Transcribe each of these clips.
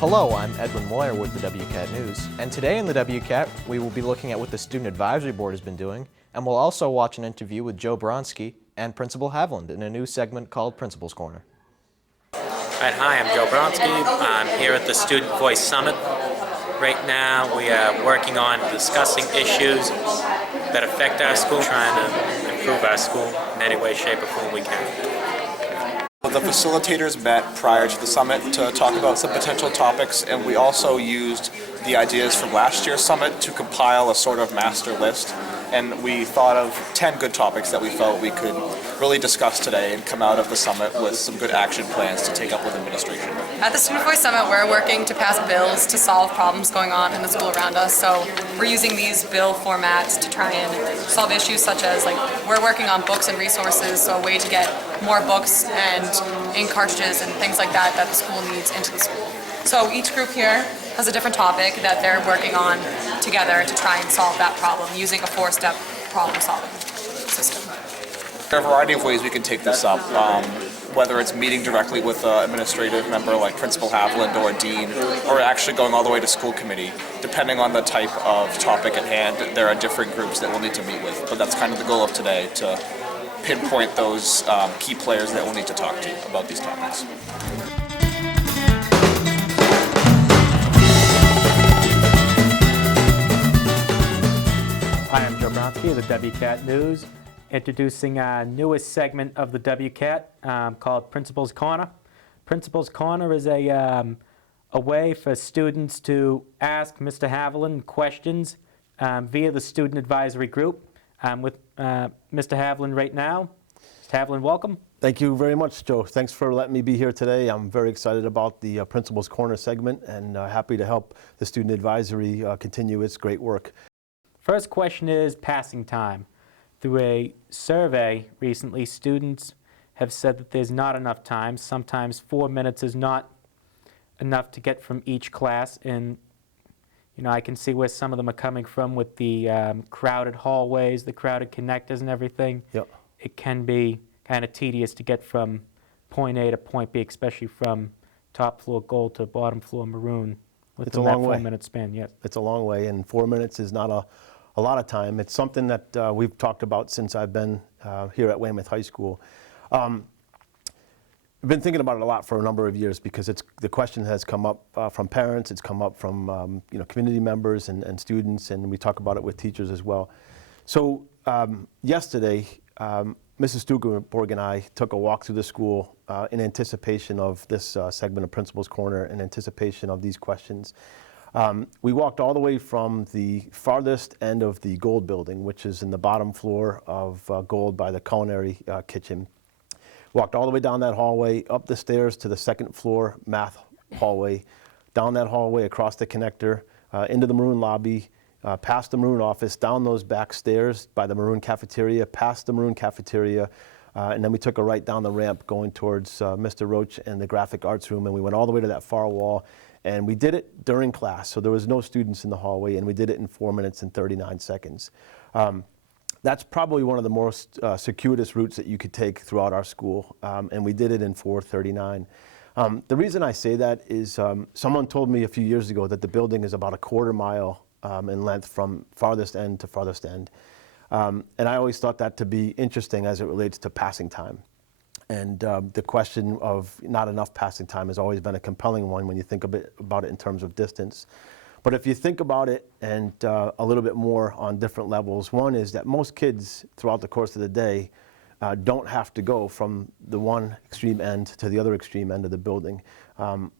Hello, I'm Edwin Moyer with the WCAT News, and today in the WCAT we will be looking at what the Student Advisory Board has been doing, and we'll also watch an interview with Joe Bronski and Principal Havland in a new segment called Principal's Corner. Hi, I'm Joe Bronski. I'm here at the Student Voice Summit. Right now we are working on discussing issues that affect our school, trying to improve our school in any way, shape, or form we can. The facilitators met prior to the summit to talk about some potential topics, and we also used the ideas from last year's summit to compile a sort of master list. And we thought of 10 good topics that we felt we could really discuss today and come out of the summit with some good action plans to take up with administration. At the Student Voice Summit, we're working to pass bills to solve problems going on in the school around us. So we're using these bill formats to try and solve issues such as, we're working on books and resources, so a way to get more books and ink cartridges and things like that that the school needs into the school. So each group here has a different topic that they're working on together to try and solve that problem using a 4-step problem-solving system. There are a variety of ways we can take this up, whether it's meeting directly with an administrative member like Principal Havland or a dean, or actually going all the way to school committee. Depending on the type of topic at hand, there are different groups that we'll need to meet with, but that's kind of the goal of today, to pinpoint those key players that we'll need to talk to about these topics. Hi, I'm Joe Bronski of the WCAT News, introducing our newest segment of the WCAT called Principal's Corner. Principal's Corner is a way for students to ask Mr. Havland questions via the Student Advisory Group. I'm with Mr. Havland right now. Mr. Havland, welcome. Thank you very much, Joe. Thanks for letting me be here today. I'm very excited about the Principal's Corner segment and happy to help the Student Advisory continue its great work. First question is passing time. Through a survey recently, students have said that there's not enough time. Sometimes 4 minutes is not enough to get from each class. And I can see where some of them are coming from with the crowded hallways, the crowded connectors and everything. Yep. It can be kind of tedious to get from point A to point B, especially from top floor gold to bottom floor maroon within that 4 minute span. Yes. It's a long way, and 4 minutes is not a lot of time. It's something that we've talked about since I've been here at Weymouth High School. I've been thinking about it a lot for a number of years because the question has come up from parents, it's come up from community members and students, and we talk about it with teachers as well. So yesterday, Mrs. Stukenborg and I took a walk through the school in anticipation of this segment of Principal's Corner, in anticipation of these questions. We walked all the way from the farthest end of the Gold building, which is in the bottom floor of Gold by the culinary kitchen. Walked all the way down that hallway, up the stairs to the second floor math hallway, down that hallway, across the connector, into the maroon lobby, past the maroon office, down those back stairs by the maroon cafeteria, past the maroon cafeteria, and then we took a right down the ramp going towards Mr. Roach and the graphic arts room, and we went all the way to that far wall. And we did it during class, so there was no students in the hallway, and we did it in 4 minutes and 39 seconds. That's probably one of the most circuitous routes that you could take throughout our school, and we did it in 4:39. The reason I say that is someone told me a few years ago that the building is about a quarter mile in length from farthest end to farthest end. And I always thought that to be interesting as it relates to passing time. And the question of not enough passing time has always been a compelling one when you think about it in terms of distance. But if you think about it and a little bit more on different levels, one is that most kids throughout the course of the day don't have to go from the one extreme end to the other extreme end of the building.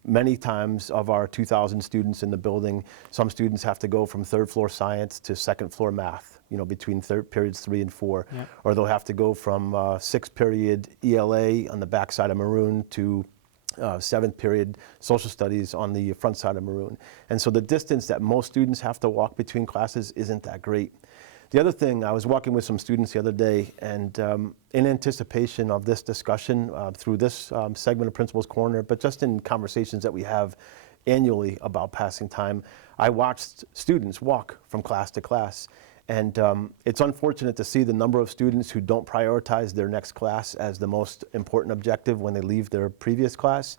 Many times of our 2,000 students in the building, some students have to go from third floor science to second floor math, between periods 3 and 4. Yeah. Or they'll have to go from 6th period ELA on the back side of maroon to 7th period social studies on the front side of maroon. And so the distance that most students have to walk between classes isn't that great. The other thing, I was walking with some students the other day, and in anticipation of this discussion through this segment of Principal's Corner, but just in conversations that we have annually about passing time, I watched students walk from class to class. And it's unfortunate to see the number of students who don't prioritize their next class as the most important objective when they leave their previous class.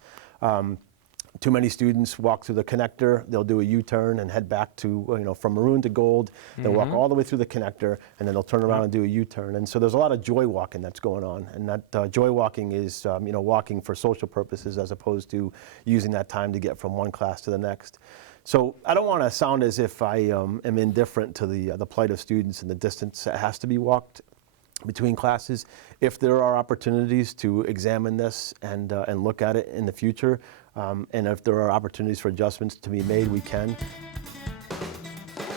too many students walk through the connector, they'll do a U-turn and head back to, from maroon to gold. They'll walk all the way through the connector, and then they'll turn around and do a U-turn. And so there's a lot of joy walking that's going on. And that joy walking is, walking for social purposes as opposed to using that time to get from one class to the next. So I don't want to sound as if I am indifferent to the plight of students and the distance that has to be walked between classes. If there are opportunities to examine this and look at it in the future, and if there are opportunities for adjustments to be made, we can.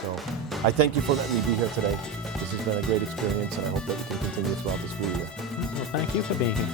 So I thank you for letting me be here today. This has been a great experience, and I hope that we can continue throughout the school year. Well, thank you for being here.